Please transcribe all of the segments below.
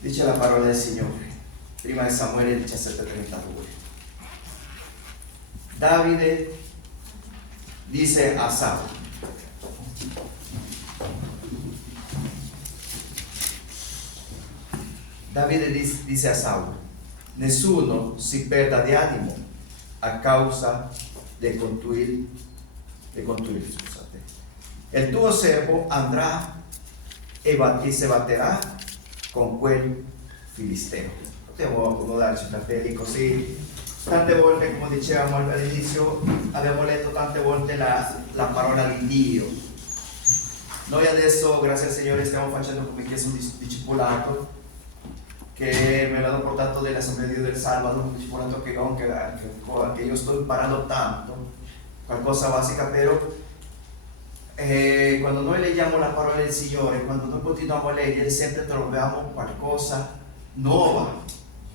Dice la parola del Signore, prima di Samuele 17:32. Davide dice a Saul, Davide dice a Saul, nessuno si perda di animo a causa di contuir, scusate. Il tuo servo andrà e si batterà con quel filisteo. Potevo accomodarci, fratelli, così. Tante volte, come dicevamo all'inizio, abbiamo letto tante volte la parola di Dio. Noi adesso, grazie al Signore, stiamo facendo come chiesa un discepolato che me l'hanno portato dell'Assemblea di Dio del Salvador, un discepolato che io sto imparando tanto, qualcosa basica, però quando noi leggiamo la parola del Signore, quando noi continuiamo a leggere, sempre troviamo qualcosa nuova.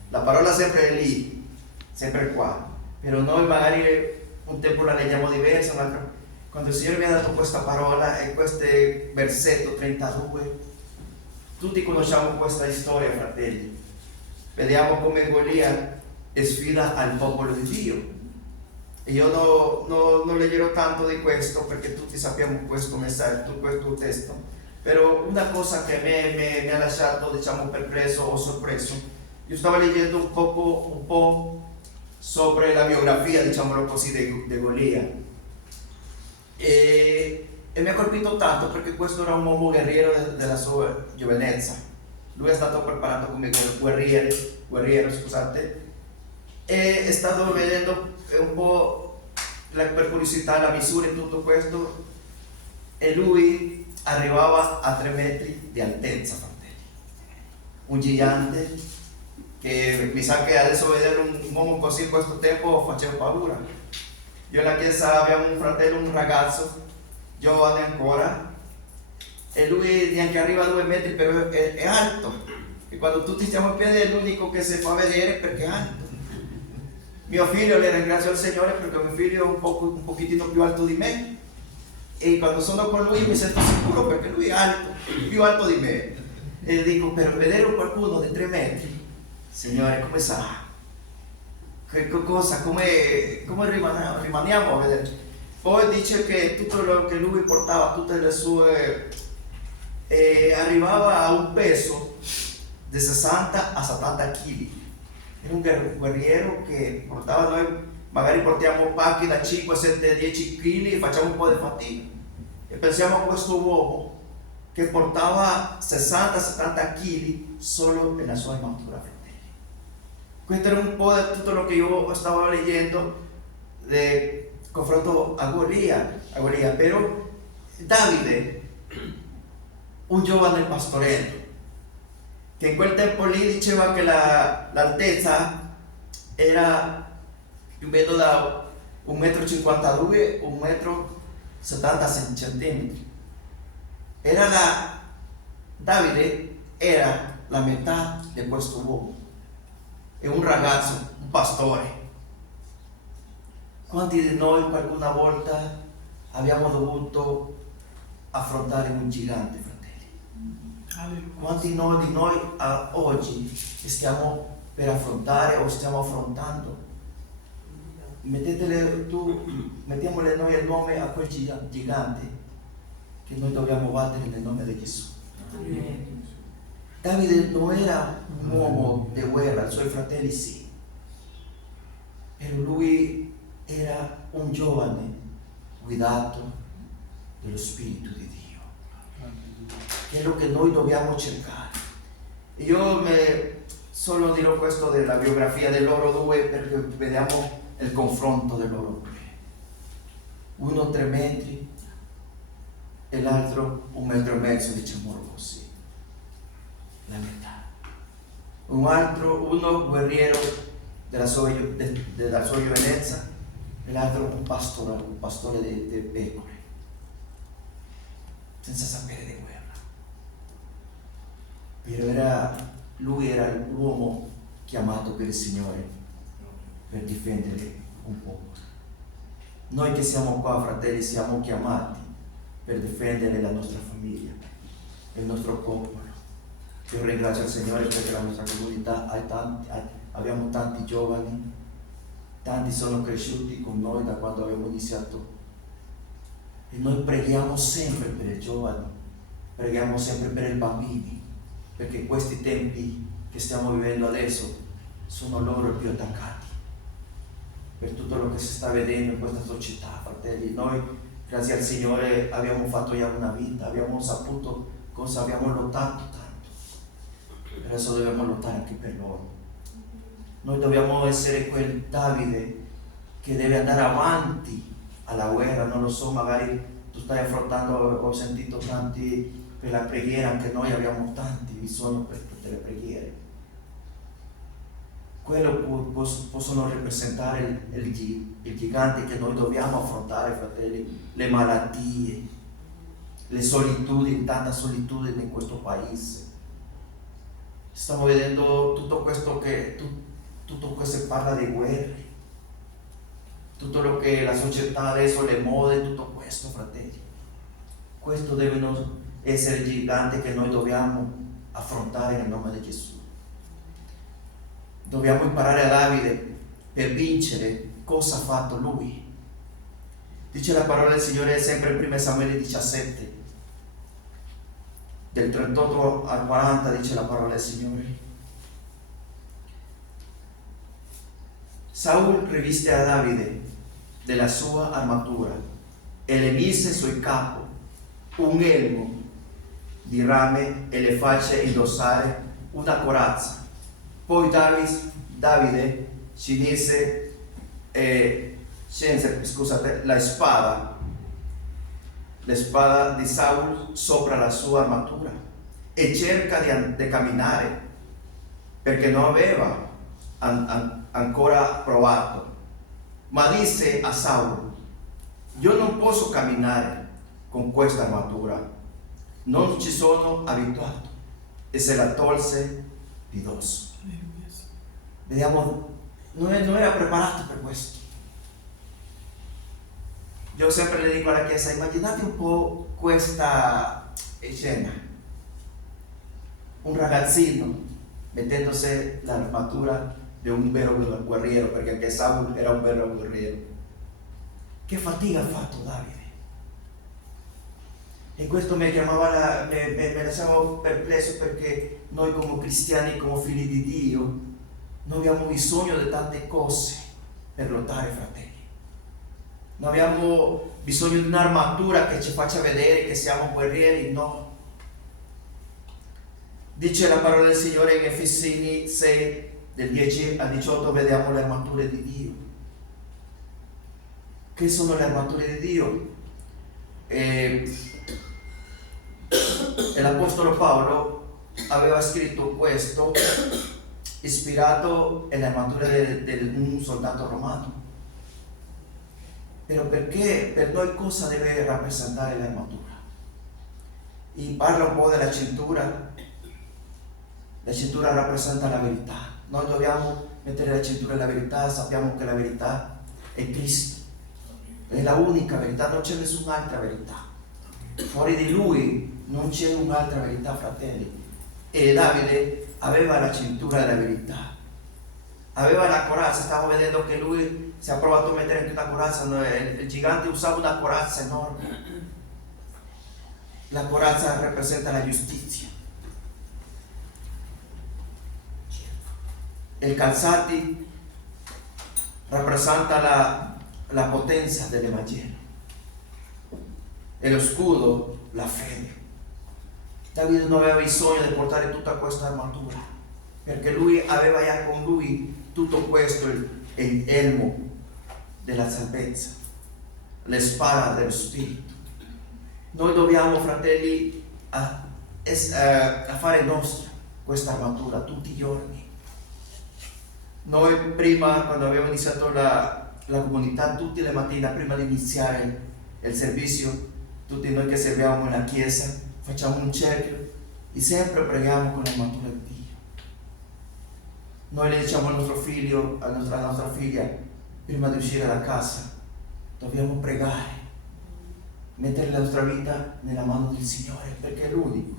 La parola sempre è lì, sempre qua, però noi magari un tempo la leggiamo diversa, quando il Signore mi ha dato questa parola e questo versetto 32, tutti conosciamo questa storia, fratelli. Vediamo come Golia sfida al popolo di Dio. E io non leggerò tanto di questo perché tutti sappiamo questo messaggio, questo testo. Però una cosa che mi ha lasciato, diciamo, perplesso o sorpreso, io stavo leggendo un po' sopra la biografia, diciamolo così, di Golia. E mi ha colpito tanto perché questo era un uomo guerriero della sua giovinezza. Lui è stato preparato come guerriero, scusate, e è stato vedendo un po' per curiosità la misura e tutto questo, e lui arrivava a 3 metri di altezza, fratelli. Un gigante che mi sa che adesso vedere un uomo così in questo tempo faceva paura. Io nella chiesa abbiamo un fratello, un ragazzo giovane ancora, e lui neanche arriva a 2 metri, però è alto, e quando tutti stiamo in piedi è l'unico che si fa vedere perché è alto. Mio figlio, le ringrazio al Signore perché mio figlio è un pochettino più alto di me, e quando sono con lui mi sento sicuro perché lui è alto, più alto di me, e dico, per vedere qualcuno di 3 metri, Signore, come sarà? Che cosa, come rimaniamo a vedere? Poi dice che tutto lo che lui portava, tutte le sue, arrivava a un peso di 60 a 70 kg. Era un guerriero che portava, noi magari portiamo pacchi da 5, 7, 10 kg e facciamo un po' di fatica. E pensiamo a questo uomo che portava 60-70 kg solo nella sua armatura, fratelli. Questo era un po' di tutto lo che io stavo leggendo di confronto a Golia, però Davide, un giovane pastorello, che in quel tempo lì diceva che l'altezza era più o meno da 1,52 m, 1,70 m. Davide era la metà di questo uomo, è un ragazzo, un pastore. Quanti di noi qualcuna volta abbiamo dovuto affrontare un gigante, fratelli? Quanti di noi oggi stiamo per affrontare o stiamo affrontando? Mettiamole noi il nome a quel gigante che noi dobbiamo battere nel nome di Gesù. Davide non era un uomo di guerra, i suoi fratelli sì, però lui era un giovane guidato dallo Spirito di Dio. Quello che noi dobbiamo cercare. Io solo dirò questo della biografia di loro due perché vediamo il confronto di loro due. Uno 3 metri e l'altro 1,5 metri, diciamolo così, la metà. Uno guerriero della sua giovinezza e l'altro un pastore di pecore, senza sapere di guerra. Però lui era l'uomo chiamato per il Signore per difendere un popolo. Noi che siamo qua, fratelli, siamo chiamati per difendere la nostra famiglia, il nostro popolo. Io ringrazio il Signore perché la nostra comunità abbiamo tanti giovani, tanti sono cresciuti con noi da quando abbiamo iniziato. E noi preghiamo sempre per i giovani, preghiamo sempre per i bambini, perché questi tempi che stiamo vivendo adesso sono loro più attaccati per tutto quello che si sta vedendo in questa società, fratelli. Noi, grazie al Signore, abbiamo fatto già una vita, abbiamo saputo cosa abbiamo lottato tanto. Adesso dobbiamo lottare anche per loro. Noi dobbiamo essere quel Davide che deve andare avanti alla guerra. Non lo so, magari tu stai affrontando, ho sentito tanti per la preghiera, anche noi abbiamo tanti bisogni per tutte le preghiere. Quello possono rappresentare il gigante che noi dobbiamo affrontare, fratelli, le malattie, le solitudini, tanta solitudine in questo paese. Stiamo vedendo tutto questo tutto questo parla di guerre, tutto lo che la società adesso, le mode, tutto questo, fratelli. Questo devono essere giganti che noi dobbiamo affrontare nel nome di Gesù. Dobbiamo imparare a Davide per vincere cosa ha fatto lui. Dice la parola del Signore sempre in 1 Samuele 17, del 38 al 40, dice la parola del Signore. Saul riviste a Davide della sua armatura e le mise sul capo un elmo di rame e le fece indossare una corazza. Poi Davide si mise la spada di Saul sopra la sua armatura e cerca di camminare perché non aveva ancora provato, ma disse a Saul: io non posso camminare con questa armatura, non ci sono abituato, e se la tolse di dosso. Vediamo, non era preparato per questo. Io sempre le dico alla Chiesa: immaginate un po' questa scena, un ragazzino mettendosi l'armatura di un vero guerriero, perché anche Saul era un vero guerriero. Che fatica ha fatto Davide? E questo mi lasciava perplesso, perché noi come cristiani, come figli di Dio, non abbiamo bisogno di tante cose per lottare, fratelli. Non abbiamo bisogno di un'armatura che ci faccia vedere che siamo guerrieri, no. Dice la parola del Signore in Efesini 6, del 10 al 18, vediamo le armature di Dio. Che sono le armature di Dio? E l'Apostolo Paolo aveva scritto questo ispirato all'armatura di un soldato romano. Però perché per noi cosa deve rappresentare l'armatura? E parla un po' della cintura. La cintura rappresenta la verità. Noi dobbiamo mettere la cintura della verità. Sappiamo che la verità è Cristo, è la unica verità, non c'è nessun'altra verità. Fuori di Lui non c'è un'altra verità, fratelli. E Davide aveva la cintura della verità, aveva la corazza. Stavo vedendo che lui si è provato a mettere anche una corazza. Il gigante usava una corazza enorme. La corazza rappresenta la giustizia. Il calzati rappresenta la potenza dell'Evangelo, e lo scudo la fede. Davide non aveva bisogno di portare tutta questa armatura, perché lui aveva già con lui tutto questo, il elmo della salvezza, la spada dello Spirito. Noi dobbiamo, fratelli, a fare nostra questa armatura tutti i giorni. Noi prima, quando abbiamo iniziato la comunità, tutte le mattine prima di iniziare il servizio, tutti noi che serviamo nella chiesa facciamo un cerchio e sempre preghiamo con l'armatura di Dio. Noi le diciamo al nostro figlio, alla nostra figlia, prima di uscire da casa dobbiamo pregare, mettere la nostra vita nella mano del Signore, perché è l'unico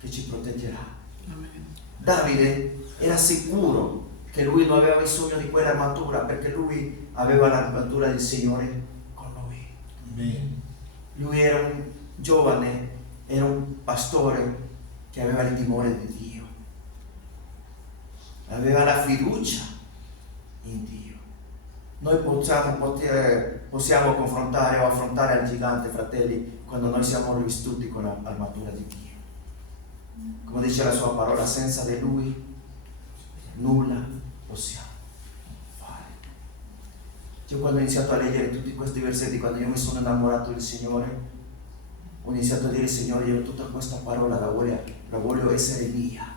che ci proteggerà. Davide era sicuro che lui non aveva bisogno di quell'armatura, perché lui aveva l'armatura del Signore con lui. Amen. Lui era un giovane, era un pastore che aveva il timore di Dio, aveva la fiducia in Dio. Noi possiamo confrontare o affrontare il gigante, fratelli, quando noi siamo rivestiti con l'armatura di Dio. Come dice la sua parola, senza di Lui nulla possiamo fare. Io quando ho iniziato a leggere tutti questi versetti, quando io mi sono innamorato del Signore, ho iniziato a dire: Signore, io tutta questa parola la voglio essere mia.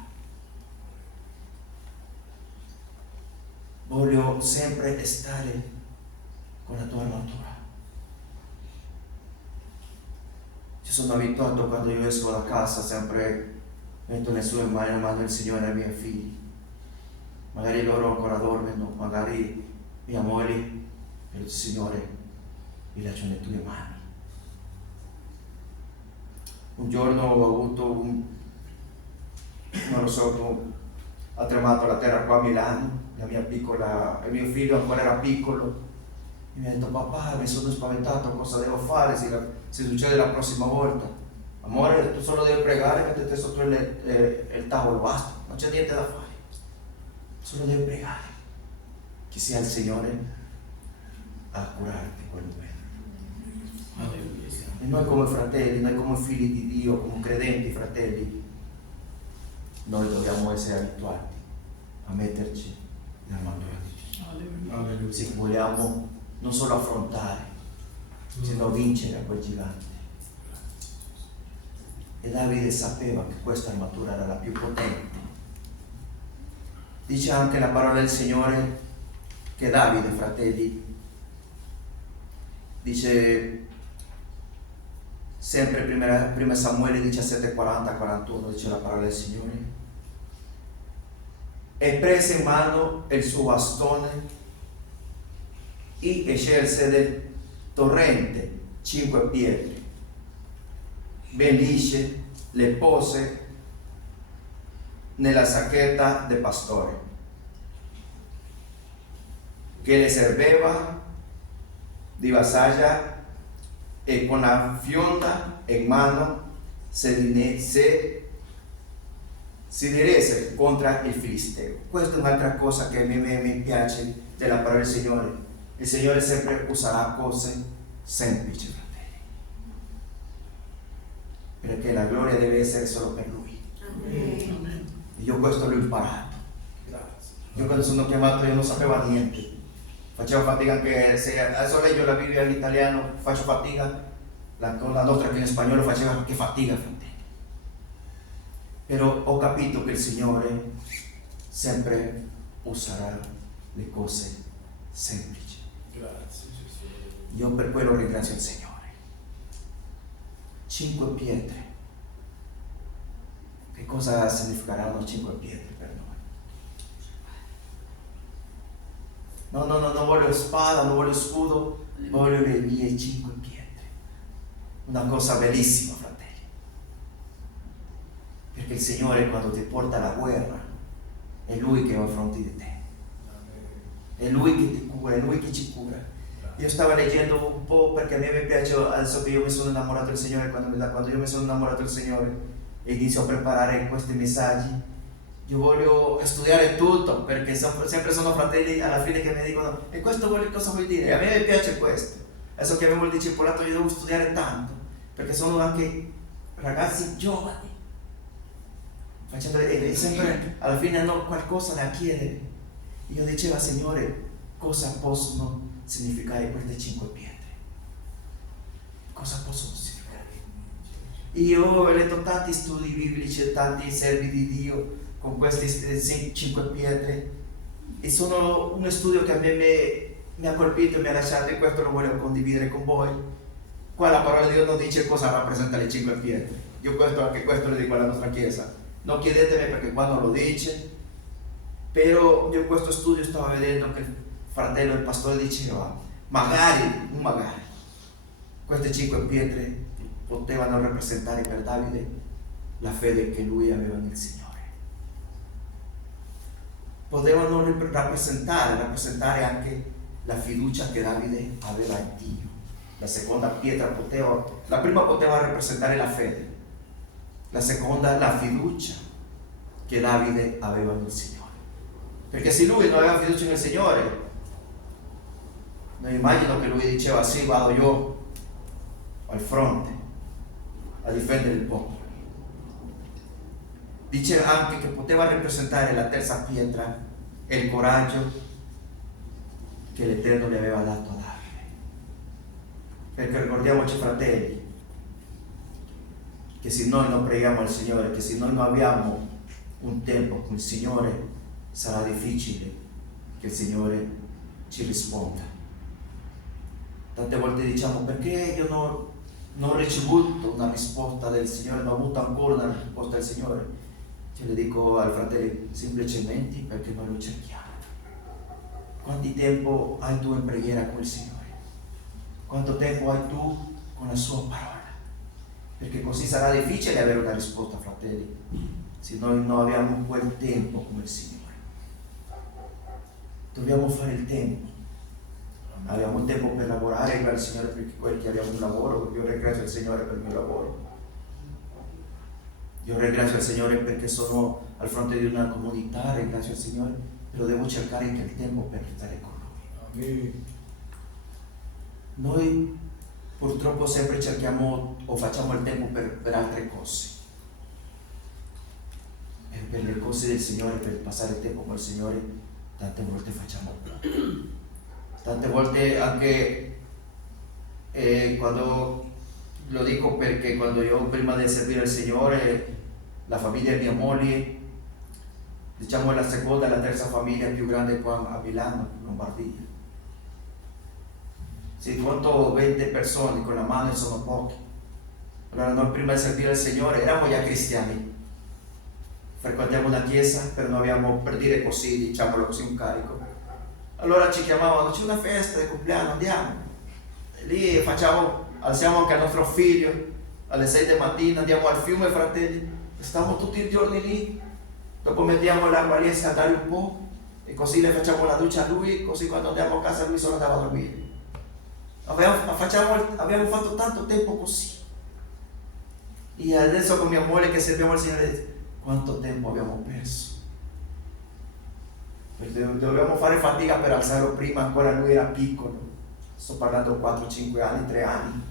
Voglio sempre stare con la tua armatura. Ci sono abituato, quando io esco da casa, sempre metto le sue mani, la mano del Signore ai miei figli. Magari loro ancora dormono, magari mia moglie, e il Signore mi lascia nelle tue mani. Un giorno ho avuto non lo so, ha tremato la terra qua a Milano, il mio figlio ancora era piccolo, e mi ha detto: papà, mi sono spaventato, cosa devo fare se succede la prossima volta? Amore, tu solo devi pregare, mettete sotto il tavolo, basta, non c'è niente da fare, solo devi pregare che sia il Signore a curarti quel momento. E noi come fratelli, noi come figli di Dio, come credenti fratelli, noi dobbiamo essere abituati a metterci l'armatura di Dio. Se vogliamo non solo affrontare, sino vincere a quel gigante. E Davide sapeva che questa armatura era la più potente. Dice anche la parola del Signore che Davide, fratelli, dice sempre prima Samuele 17, 40-41, dice la parola del Signore: e prese in mano il suo bastone e scelse del torrente 5 pietre, ben lisce, le pose nella sacchetta del pastore che le serveva di vasaglia, e con la fionda in mano si diresse contro il Filisteo. Questa è un'altra cosa che a me mi piace della parola del Signore. Il Signore sempre userà cose semplici, fratelli, perché la gloria deve essere solo per Lui. Amen. Io questo l'ho imparato. Io quando sono chiamato io non sapevo niente, facevo fatica, anche se adesso leggo la Bibbia in italiano faccio fatica, la nostra che in spagnolo faceva che fatica, fratelli. Però ho capito che il Signore sempre userà le cose semplici. Io per quello ringrazio il Signore. 5 pietre. Che cosa significheranno 5 pietre per noi? No, non voglio spada, non voglio scudo, voglio le mie 5 pietre. Una cosa bellissima, fratelli. Perché il Signore, quando ti porta alla guerra, è Lui che va a fronte di te. È Lui che ti cura, è Lui che ci cura. Io stavo leggendo un po' perché a me mi piace, adesso che io mi sono innamorato del Signore, quando io mi sono innamorato del Signore e inizio a preparare questi messaggi, io voglio studiare tutto, perché sempre sono fratelli alla fine che mi dicono: e questo cosa vuol dire? A me mi piace questo. Adesso che avevo il discepolato io devo studiare tanto, perché sono anche ragazzi giovani, e sempre alla fine hanno qualcosa da chiedere. Io dicevo: Signore, cosa possono significare queste 5 pietre? Cosa possono significare? Io ho letto tanti studi biblici, tanti servi di Dio con queste 5 pietre, e sono uno studio che a me mi ha colpito e mi ha lasciato, e questo lo voglio condividere con voi. Qua la parola di Dio non dice cosa rappresenta le 5 pietre. Io anche questo lo dico alla nostra chiesa: non chiedetemi perché qua non lo dice. Però io in questo studio stavo vedendo che il fratello, il pastore, diceva: magari queste 5 pietre potevano rappresentare per Davide la fede che lui aveva nel Signore. potevano rappresentare anche la fiducia che Davide aveva in Dio. La prima poteva rappresentare la fede, la seconda la fiducia che Davide aveva nel Signore. Perché se lui non aveva fiducia nel Signore, non immagino che lui diceva: sì, vado io al fronte a difendere il popolo. Dice anche che poteva rappresentare la terza pietra e il coraggio che l'Eterno le aveva dato a Davide. Perché ricordiamoci, fratelli, che se noi non preghiamo al Signore, che se noi non abbiamo un tempo con il Signore, sarà difficile che il Signore ci risponda. Tante volte diciamo: perché io non ho ricevuto una risposta del Signore, non ho avuto ancora una risposta del Signore? Io le dico ai fratelli: semplicemente perché noi lo cerchiamo. Quanto tempo hai tu in preghiera con il Signore? Quanto tempo hai tu con la sua parola? Perché così sarà difficile avere una risposta, fratelli, se noi non abbiamo quel tempo come il Signore. Dobbiamo fare il tempo. Abbiamo tempo per lavorare, grazie al Signore per quelli che abbiamo un lavoro. Io ringrazio il Signore per il mio lavoro. Io ringrazio il Signore perché sono al fronte di una comunità, ringrazio il Signore, però devo cercare anche il tempo per stare con Lui. Amen. Noi purtroppo sempre cerchiamo o facciamo il tempo per altre cose, per le cose del Signore, per passare il tempo con il Signore, tante volte facciamo poco. Tante volte anche quando lo dico, perché quando io prima di servire il Signore, la famiglia di mia moglie, diciamo, è la seconda e la terza famiglia più grande qua a Milano, in Lombardia. Si conto 20 persone con la mano e sono pochi. Allora noi prima di servire il Signore eravamo già cristiani, frequentiamo una chiesa, però non abbiamo, per dire così, diciamolo così, un carico. Allora ci chiamavano: c'è una festa di compleanno, andiamo. E lì alziamo anche il nostro figlio alle 6 del mattino, andiamo al fiume, fratelli, stiamo tutti i giorni lì, dopo mettiamo l'acqua lì a scaldare un po' e così le facciamo la doccia a lui, così quando andiamo a casa lui solo andava a dormire. Abbiamo fatto tanto tempo così. E adesso con mia moglie che serviamo al Signore, quanto tempo abbiamo perso? Dovevamo fare fatica per alzarlo prima, ancora lui era piccolo, sto parlando 4, 5 anni, 3 anni,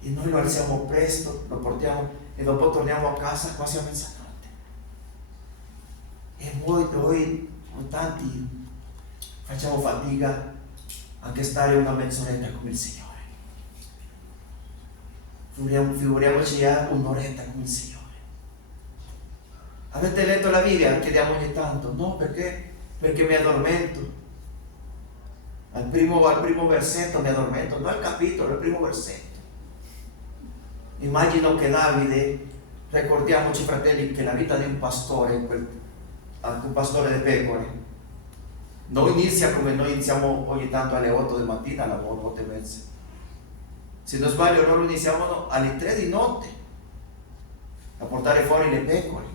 e noi lo alziamo presto, lo portiamo e dopo torniamo a casa quasi a mezzanotte. E noi tanti facciamo fatica anche stare una mezz'oretta con il Signore. Figuriamoci già un'oretta con il Signore. Avete letto la Bibbia? Chiediamo ogni tanto. No, perché mi addormento. Al primo versetto mi addormento, non al capitolo, al primo versetto. Immagino che Davide, ricordiamoci, fratelli, che la vita di un pastore, anche un pastore di pecore, non inizia come noi iniziamo ogni tanto alle 8 del mattino, alla 8 e mezza. Se non sbaglio, loro iniziavano alle 3 di notte a portare fuori le pecore,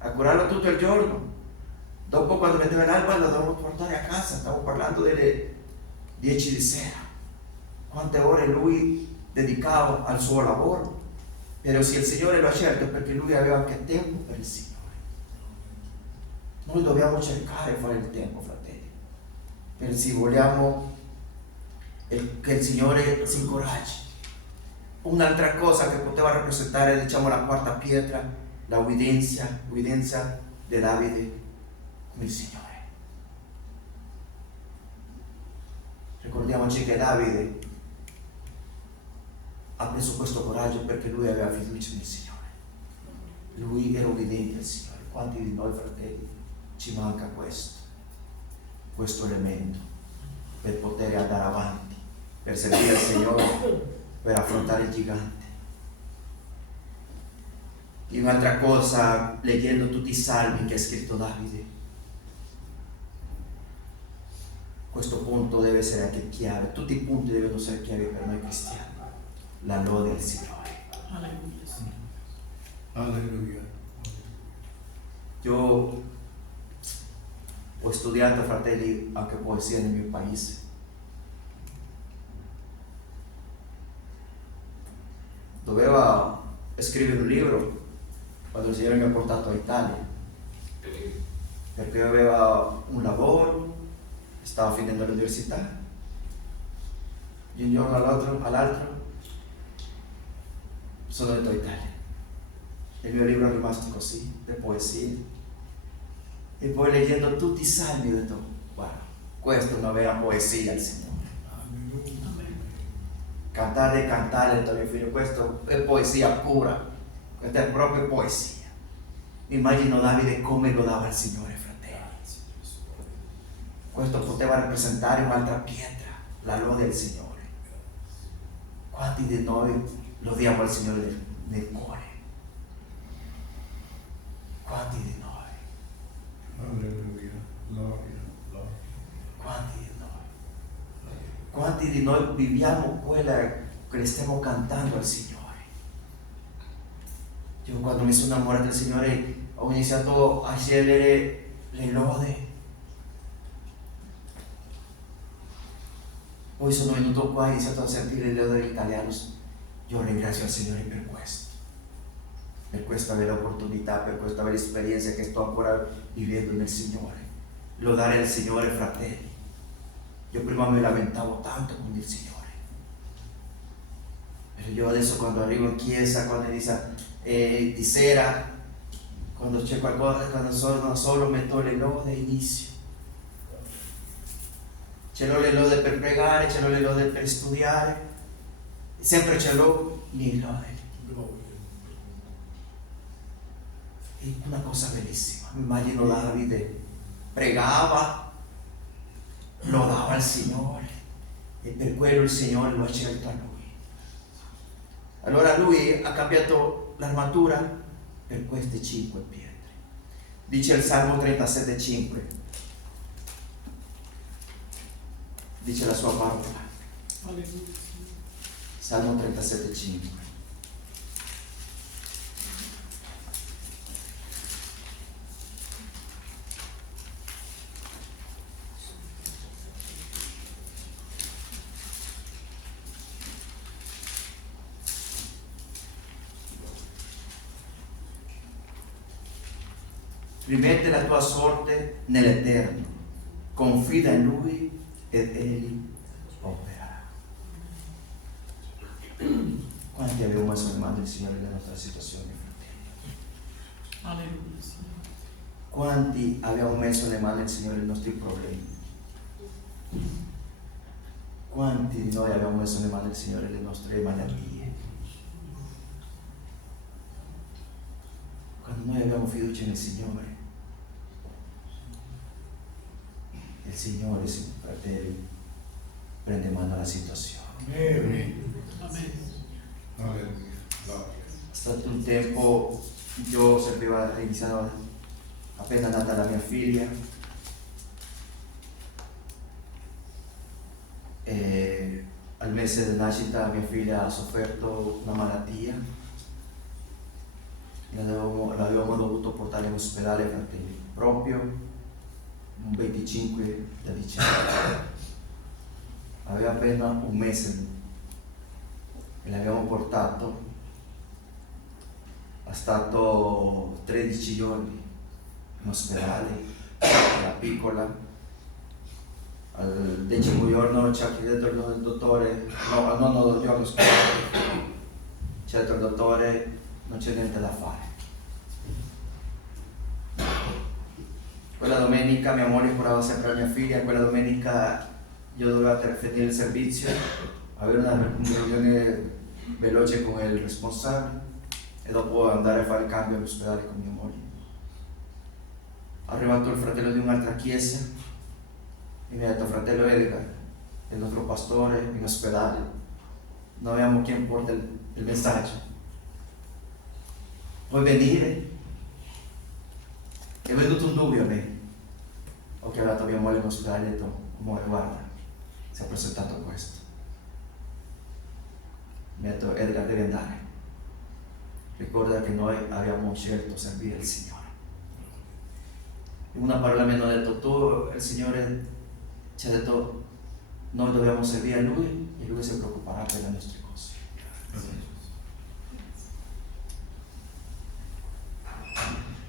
a curarlo tutto il giorno. Dopo, quando metteva l'alba, lo dovevamo portare a casa. Stavo parlando delle 10 di sera. Quante ore lui dedicava al suo lavoro. Però se il Signore lo ha scelto, perché lui aveva anche tempo per il Signore. Noi dobbiamo cercare di fare il tempo, fratelli, per se vogliamo che il Signore si incoraggi. Un'altra cosa che poteva rappresentare, diciamo, la quarta pietra, la ubbidienza di Davide con il Signore. Ricordiamoci che Davide ha preso questo coraggio perché lui aveva fiducia nel Signore. Lui era obbediente al Signore. Quanti di noi, fratelli, ci manca questo elemento per poter andare avanti, per servire al Signore, per affrontare il gigante. E un'altra cosa, leggendo tutti i salmi che ha scritto Davide, questo punto deve essere anche chiave, tutti i punti devono essere chiave per noi cristiani. La lode al Signore. Alleluia. Io ho studiato, fratelli, anche poesia nel mio paese. Doveva scrivere un libro quando il Signore mi ha portato a Italia, perché aveva un lavoro, stava finendo l'università. Di un giorno all'altro sono andato a Italia. Il mio libro è rimasto così, di poesie. E poi leggendo tutti i salmi ho detto, guarda, questa è una vera poesia al Signore. Cantare e cantare, ho detto mio figlio, questo è poesia pura, questa è proprio poesia. Mi immagino Davide come lodava il Signore, fratelli. Questo poteva rappresentare un'altra pietra, la lode del Signore. Quanti di noi lodiamo al Signore nel cuore? Quanti di noi? Alleluia, gloria, gloria. Quanti di noi? Quanti di noi viviamo quella che le stiamo cantando al Signore? Io quando mi sono innamorato del Signore ho iniziato a scegliere le lode. Poi sono venuto qua e ho iniziato a sentire le lode italiane. Io ringrazio il Signore per questa bella opportunità, per questa bella esperienza che sto ancora vivendo nel Signore. Lodare il Signore, fratelli. Io prima mi lamentavo tanto con il Signore. Però io adesso quando arrivo in chiesa, quando inizia di sera, quando c'è qualcosa, quando sono solo metto le lode e inizio. Ce l'ho le lode per pregare, ce l'ho le lode per studiare, sempre ce l'ho le lode. È una cosa bellissima. Mi immagino Davide pregava, lodava il Signore e per quello il Signore lo ha scelto a lui. Allora lui ha cambiato l'armatura per queste 5 pietre. Dice il Salmo 37,5. Dice la sua parola. Salmo 37,5. Rimette la tua sorte nell'Eterno, confida in Lui ed Egli opererà. Quanti abbiamo messo in mano del Signore nella nostra situazione, fratelli? Alleluia, Signore. Quanti abbiamo messo nelle mani del Signore i nostri problemi? Quanti di noi abbiamo messo nelle mani del Signore le nostre malattie? Quando noi abbiamo fiducia nel Signore, il Signore, fratelli, prende mano alla situazione. Amen. Amen. Alleluia, gloria. È stato un tempo, io servivo, iniziando appena nata la mia figlia, e al mese di nascita mia figlia ha sofferto una malattia, l'avevamo dovuto portare in ospedale, fratelli, proprio un 25 di dicembre. Aveva appena un mese e l'abbiamo portato, è stato 13 giorni in ospedale, era piccola. Al 10° giorno ci ha chiesto il dottore, no, al 9° giorno ci ha detto il dottore non c'è niente da fare. Quella domenica mia moglie curava sempre la mia figlia, quella domenica io dovevo finire il servizio, avere una riunione veloce con il responsabile e dopo andare a fare il cambio all'ospedale con mia moglie. È arrivato il fratello di un'altra chiesa e mi ha detto: fratello Edgar, il nostro pastore in ospedale, non abbiamo chi porta il messaggio, puoi venire? È venuto un dubbio a me. Ho chiamato mia moglie in ospedale e ho detto: amore, guarda, si è presentato questo. Mi ha detto: Edgar, devi andare, ricorda che noi abbiamo scelto servire il Signore. In una parola mi hanno detto, tu, il Signore ci ha detto, noi dobbiamo servire a Lui e Lui si preoccuperà per le nostre cose.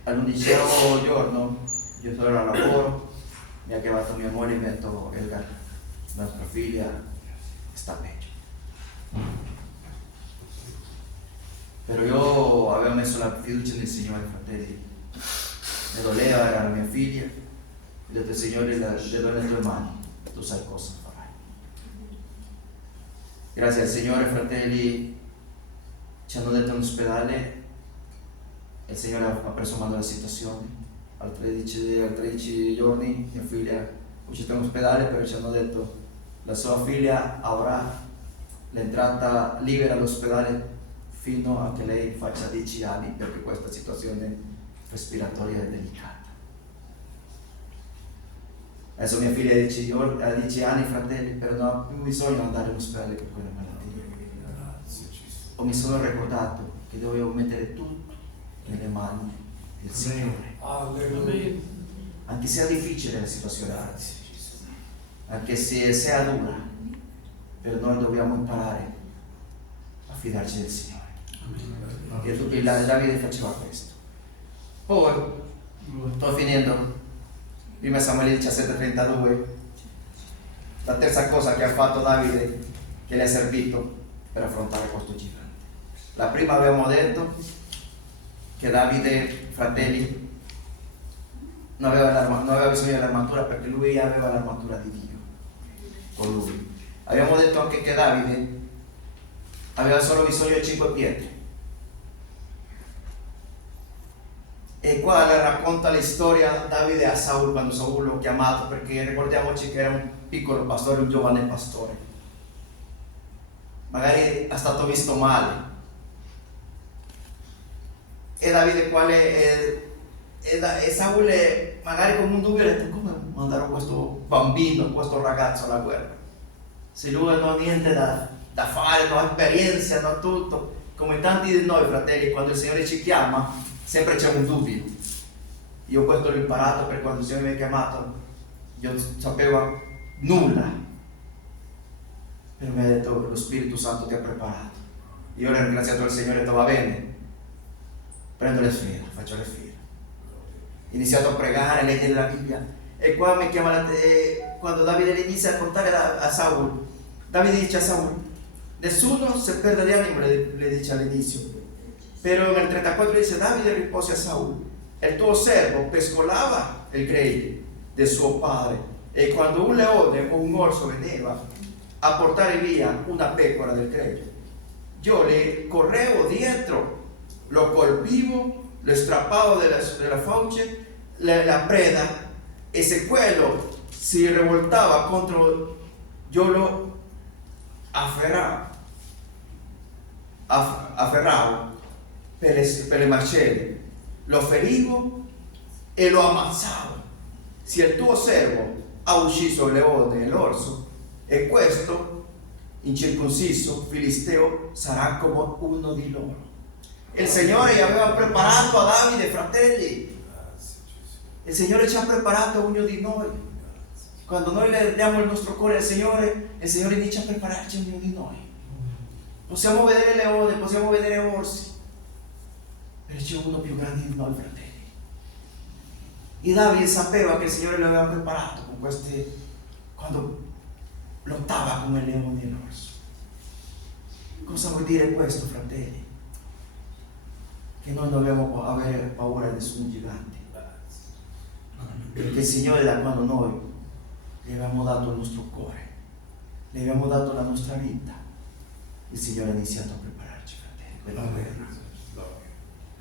All'11° giorno, io sono al lavoro, mi ha chiamato mia moglie e mi ha detto, Edgar, nostra figlia sta peggio. Però io avevo messo la fiducia nel Signore, fratelli. Mi doleva, era la mia figlia. Ho detto, Signore, le do nelle tue mani, tu sai cosa farai. Grazie al Signore, fratelli, ci hanno detto in ospedale, il Signore ha preso mano della situazione. Al 13 giorni mia figlia è uscita in ospedale, però ci hanno detto la sua figlia avrà l'entrata libera all'ospedale fino a che lei faccia 10 anni, perché questa situazione respiratoria è delicata. Adesso mia figlia ha 10 anni, fratelli, però non ha più bisogno di andare all'ospedale per quella malattia. O mi sono ricordato che dovevo mettere tutto nelle mani del Signore. Anche se è difficile la situazione, anche se sia dura, però noi dobbiamo imparare a fidarci del Signore. E Davide faceva questo. Poi, sto finendo, prima Samuele 17:32, la terza cosa che ha fatto Davide, che le ha servito per affrontare questo gigante. La prima abbiamo detto che Davide, fratelli, non aveva bisogno dell'armatura perché lui aveva l'armatura di Dio con lui. Abbiamo detto anche che Davide aveva solo bisogno di 5 pietre. E qua le racconta la storia Davide a Saul quando Saul l'ho chiamato, perché ricordiamoci che era un piccolo pastore, un giovane pastore. Magari è stato visto male. E Davide e Saul magari con un dubbio ha detto, come mandare questo bambino, questo ragazzo alla guerra? Se lui non ha niente da fare, non ha esperienza, non ha tutto. Come tanti di noi, fratelli, quando il Signore ci chiama, sempre c'è un dubbio. Io questo l'ho imparato perché quando il Signore mi ha chiamato, io non sapevo nulla. Però mi ha detto, lo Spirito Santo ti ha preparato. Io ho ringraziato il Signore e ho detto, va bene, prendo le sfide, faccio le sfide. Ho iniziato a pregare, a leggere la Bibbia. E qua mi chiama quando Davide le inizia a contare a Saul, Davide dice a Saul, nessuno se perde di animo, le dice all'inizio. Però nel 34 dice, Davide riposa a Saul, il tuo servo pescolava il gregge del suo padre, e quando un leone o un orso veniva a portare via una pecora del gregge, io le correvo dietro, lo colpivo, lo strappavo della fauce, la preda, e se quello si rivoltava contro, io lo afferravo per le mascelle, lo ferivo e lo ammazzavo. Se il tuo servo ha ucciso il leone e l'orso, e questo incirconciso filisteo sarà come uno di loro. Il Signore aveva preparato a Davide, fratelli. Il Signore ci ha preparato a ognuno di noi. Quando noi le diamo il nostro cuore al Signore, il Signore inizia a prepararci a ognuno di noi. Possiamo vedere leone, possiamo vedere orsi, però c'è uno più grande di noi, fratelli. E Davide sapeva che il Signore lo aveva preparato con queste, quando lottava con il leone e l'orso. Cosa vuol dire questo, fratelli? Che noi non dobbiamo avere paura di nessun gigante, perché il Signore, da quando noi gli abbiamo dato il nostro cuore, gli abbiamo dato la nostra vita, il Signore ha iniziato a prepararci, fratelli, per la guerra.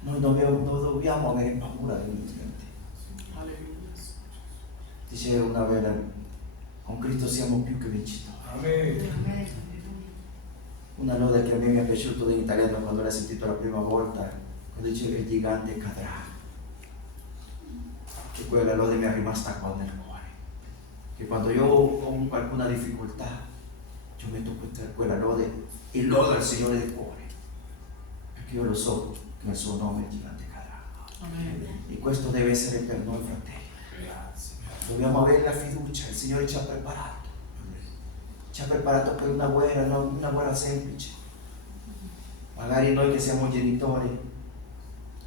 Noi non dobbiamo avere paura di niente. Dice una vera, con Cristo siamo più che vincitori. Amen. Una lode che a me mi è piaciuto in italiano quando l'ho sentito la prima volta, quando dice che il gigante cadrà. Che quella lode mi è rimasta qua nel cuore. Che quando io ho qualcuna difficoltà, io metto quella lode e lodo al Signore del cuore. Perché io lo so che nel suo nome il gigante cadrà. Amen. E questo deve essere per noi, fratelli. Dobbiamo avere la fiducia, il Signore ci ha preparato. Ci ha preparato per una guerra, non una guerra semplice. Magari noi che siamo genitori,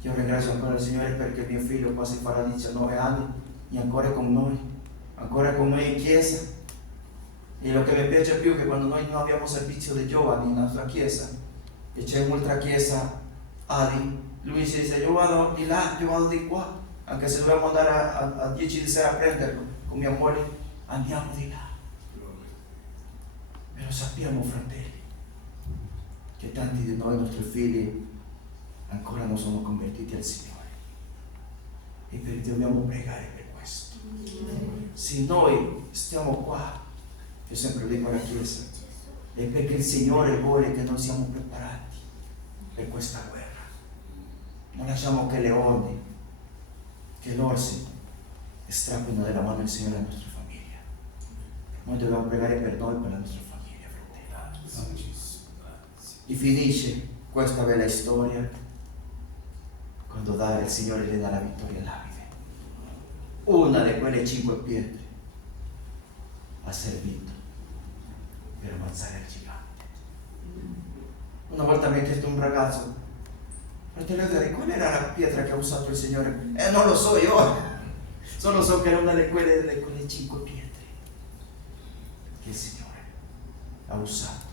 io ringrazio ancora il Signore perché mio figlio quasi farà 19 anni e ancora è con noi in chiesa. E lo che mi piace più è che quando noi non abbiamo servizio di giovani nella nostra chiesa, e c'è un'altra chiesa Adi, lui si dice io vado di là, io vado di qua, anche se dobbiamo andare a 10 di sera a prenderlo con mia moglie, andiamo di là. Però sappiamo, fratelli, che tanti di noi, i nostri figli, ancora non sono convertiti al Signore. E perché dobbiamo pregare per questo. Se noi stiamo qua, io sempre dico alla Chiesa, è perché il Signore vuole che noi siamo preparati per questa guerra. Non lasciamo che le onde, che l'orsi strappino dalla mano del Signore la nostra famiglia. Noi dobbiamo pregare per noi e per la nostra famiglia, fratelli. E finisce questa bella storia quando il Signore le dà la vittoria a Davide. Una di quelle 5 pietre ha servito per ammazzare il gigante. Una volta mi ha chiesto un ragazzo, fratello Dari, qual era la pietra che ha usato il Signore? Non lo so io, solo so che era una di quelle 5 pietre che il Signore ha usato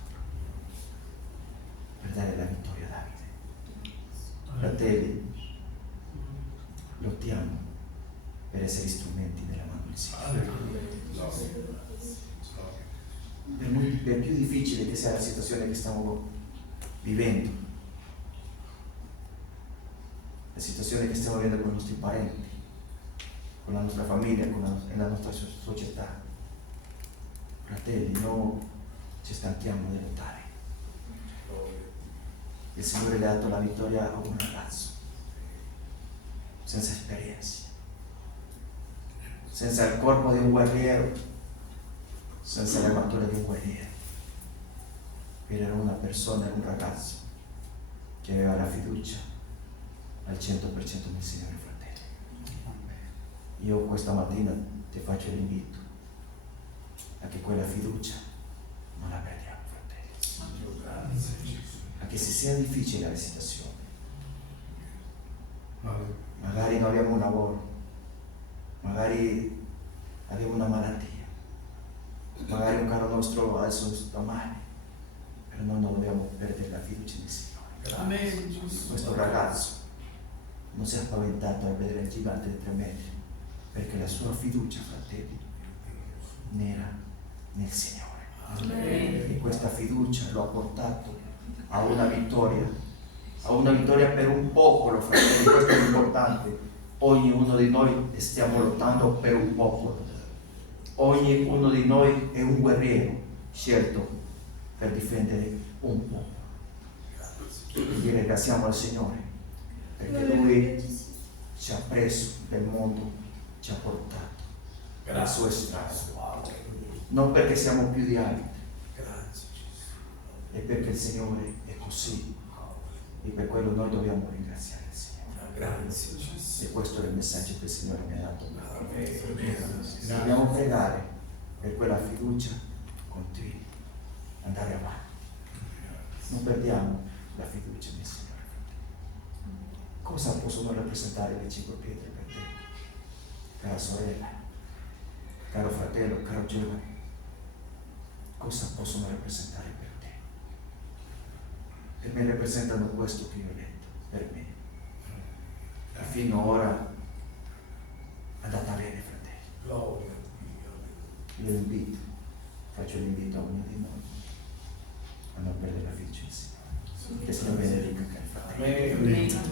per dare la vittoria a Davide. Fratelli, lottiamo per essere strumenti nella mano del Signore. Per più difficile che sia la situazione che stiamo vivendo, la situazione che stiamo vivendo con i nostri parenti, con la nostra famiglia, nella nostra società, fratelli, non ci stanchiamo di lottare. Il Signore le ha dato la vittoria a un ragazzo senza esperienze, senza il corpo di un guerriero, senza l'armatura di un guerriero. Era una persona, era un ragazzo che aveva la fiducia al 100% nel Signore, fratelli. Io questa mattina ti faccio l'invito a che quella fiducia non la perdiamo, fratelli. Anche se sia difficile la situazione, magari non abbiamo un lavoro, magari abbiamo una malattia, magari un caro nostro adesso sta male, però noi non dobbiamo perdere la fiducia nel Signore. Amen. Questo ragazzo non si è spaventato a vedere il gigante di 3 metri, perché la sua fiducia, fratelli, era nel Signore. Amen. E questa fiducia lo ha portato a una vittoria per un popolo, fratelli. Questo è importante. Ognuno di noi stiamo lottando per un popolo. Ognuno di noi è un guerriero scelto per difendere un popolo. E ringraziamo al Signore perché Lui ci ha preso del mondo, ci ha portato alla sua strada. Non perché siamo più di altri, è perché il Signore è così. E per quello noi dobbiamo ringraziare il Signore. E questo è il messaggio che il Signore mi ha dato. Dobbiamo pregare per quella fiducia continua, andare avanti. Non perdiamo la fiducia nel Signore. Cosa possono rappresentare le 5 pietre per te? Cara sorella, caro fratello, caro giovane, cosa possono rappresentare per te? Per me rappresentano questo che io ho detto, per me. E fino ad ora è andata bene, fratelli. Io invito, faccio l'invito a ognuno di noi a non perdere la fiducia in Signore. Che Signore benedica, cari fratelli.